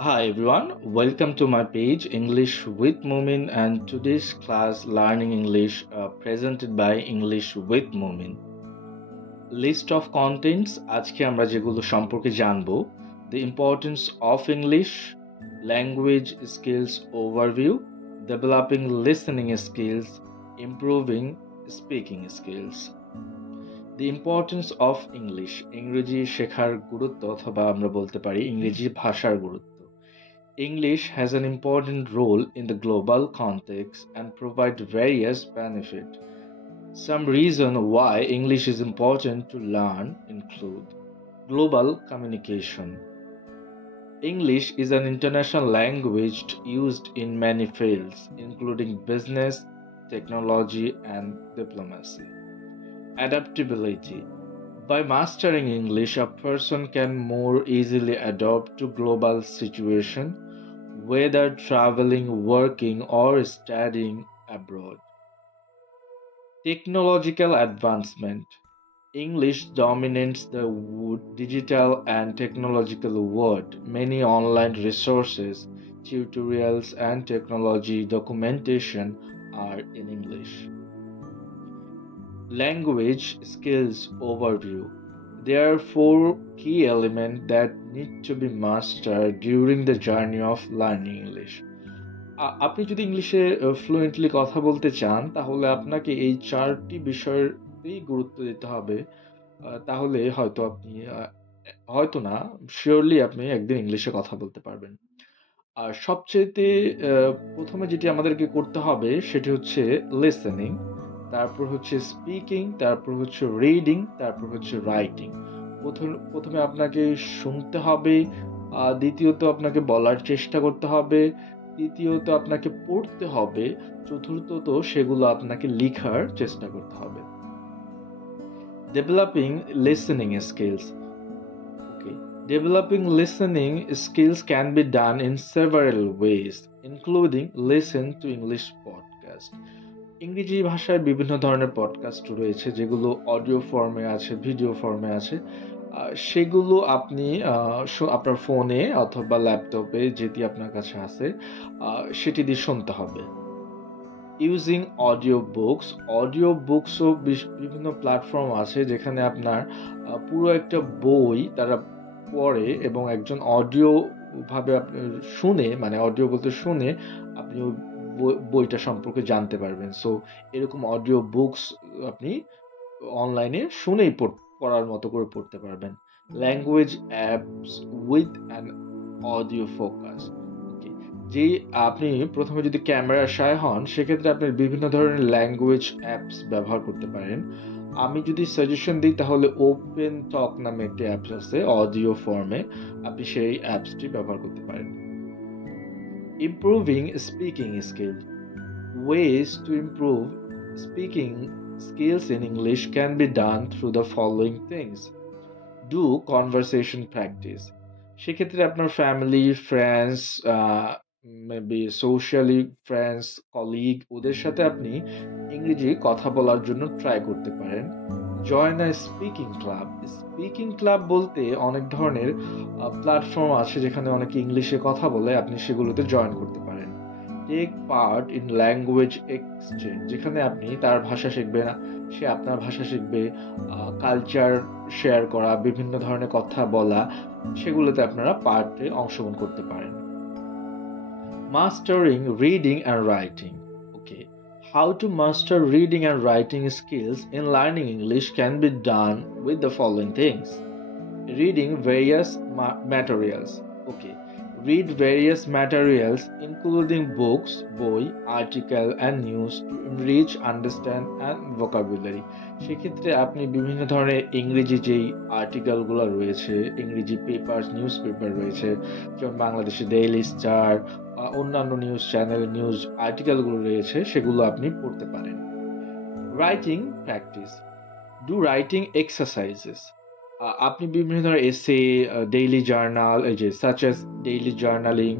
Hi everyone, welcome to my page English with Mumin and today's class Learning English presented by English with Mumin. List of contents আজকে আমরা যেগুলো সম্পর্কে জানবো The importance of English, language skills overview, developing listening skills, improving speaking skills. The importance of English ইংরেজি শেখার গুরুত্ব অথবা আমরা বলতে পারি ইংরেজি ভাষার গুরুত্ব English has an important role in the global context and provides various benefits. Some reason why English is important to learn include global communication. English is an international language used in many fields, including business, technology, and diplomacy. Adaptability. By mastering English, a person can more easily adapt to global situations whether traveling, working, or studying abroad. Technological advancement. English dominates the digital and technological world. Many online resources, tutorials, and technology documentation are in English. Language skills overview. There are four key elements that need to be mastered during the journey of learning English. আপনি যদি ইংলিশে fluently কথা বলতে চান তাহলে আপনাকে এই চারটি বিষয়েরই গুরুত্ব দিতে হবে। তাহলে হয়তো আপনি হয়তো না শিওরলি আপনি একদিন ইংলিশে কথা বলতে পারবেন। আর সবচাইতে প্রথমে যেটি আমাদেরকে করতে হবে সেটি হচ্ছে লিসেনিং, তারপর হচ্ছে স্পিকিং, তারপর হচ্ছে রিডিং, তারপর হচ্ছে রাইটিং। প্রথমে আপনাকে শুনতে হবে, দ্বিতীয়ত আপনাকে বলার চেষ্টা করতে হবে, তৃতীয়ত আপনাকে পড়তে হবে, চতুর্থত সেগুলো আপনাকে লিখার চেষ্টা করতে হবে। Developing listening skills. Okay. Developing listening skills can be done in several ways, including listen to English podcast. ইংরেজি ভাষায় বিভিন্ন ধরনের পডকাস্ট রয়েছে যেগুলো অডিও ফর্মে আছে, ভিডিও ফর্মে আছে। সেগুলো আপনি আপনার ফোনে অথবা ল্যাপটপে যেটি আপনার কাছে আছে সেটি দিয়ে শুনতে হবে। ইউজিং অডিও বুকসও বিভিন্ন প্ল্যাটফর্ম আছে যেখানে আপনার পুরো একটা বই তারা পড়ে এবং একজন অডিও ভাবে শুনে, মানে অডিও বলতে শুনে আপনি ওই বইটা সম্পর্কে জানতে পারবেন। সো এরকম অডিও বুকস আপনি অনলাইনে শুনেই পড়ার মতো করে পড়তে পারবেন। Language apps with an audio focus. যে আপনি প্রথমে যদি ক্যামেরা শায় হন সেক্ষেত্রে আপনি বিভিন্ন ধরনের ল্যাঙ্গুয়েজ অ্যাপস ব্যবহার করতে পারেন। আমি যদি সাজেশন দিই তাহলে ওপেন টক নামে একটি অ্যাপস আছে অডিও ফর্মে, আপনি সেই অ্যাপসটি ব্যবহার করতে পারেন। Improving speaking skill. Ways to improve speaking skills in English can be done through the following things. Do conversation practice. সেক্ষেত্রে আপনার family, friends, maybe socially friends, colleague ওদের সাথে আপনি ইংরেজি কথা বলার জন্য ট্রাই করতে পারেন। জয়েন আ স্পিকিং ক্লাব। স্পিকিং ক্লাব বলতে অনেক ধরনের প্ল্যাটফর্ম আছে যেখানে অনেকে ইংলিশে কথা বলে, আপনি সেগুলোতে জয়েন করতে পারেন। Take part in language exchange, যেখানে আপনি তার ভাষা শিখবে না, সে আপনার ভাষা শিখবে। কালচার শেয়ার করা, বিভিন্ন ধরনের কথা বলা, সেগুলোতে আপনারা পার্টে অংশগ্রহণ করতে পারেন। Mastering reading and writing. Okay, how to master reading and writing skills in learning English can be done with the following things. Reading various materials. Okay, read various materials including books, বই, article and news to enrich understand and vocabulary. সেক্ষেত্রে আপনি বিভিন্ন ধরনের ইংরেজি যেই আর্টিকেলগুলো রয়েছে, ইংরেজি paper, news paper রয়েছে, যেমন বাংলাদেশে ডেইলি স্টার, অন্যান্য নিউজ চ্যানেল নিউজ আর্টিকেলগুলো রয়েছে, সেগুলো আপনি পড়তে পারেন। Writing practice. Do writing exercises. আপনি বিভিন্ন ধরনের এসে, ডেইলি জার্নাল, এই যে such as daily journaling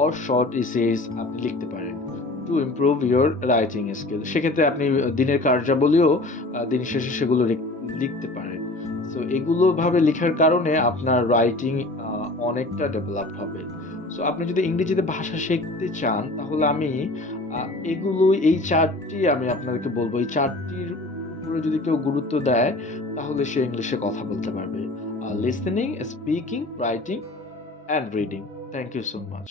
or short essays আপনি লিখতে পারেন to improve your writing skill. সেক্ষেত্রে আপনি দিনের কার্যাবলীও দিন শেষে সেগুলো লিখতে পারেন। সো এগুলো ভাবে লেখার কারণে আপনার রাইটিং অনেকটা ডেভেলপ হবে। সো আপনি যদি ইংরেজিতে ভাষা শিখতে চান তাহলে আমি এই 4টি আমি আপনাদেরকে বলবো। এই 4টির উপরে যদি কেউ গুরুত্ব দেয় তাহলে সে ইংলিশে কথা বলতে পারবে। Listening, speaking, writing and reading. Thank you so much.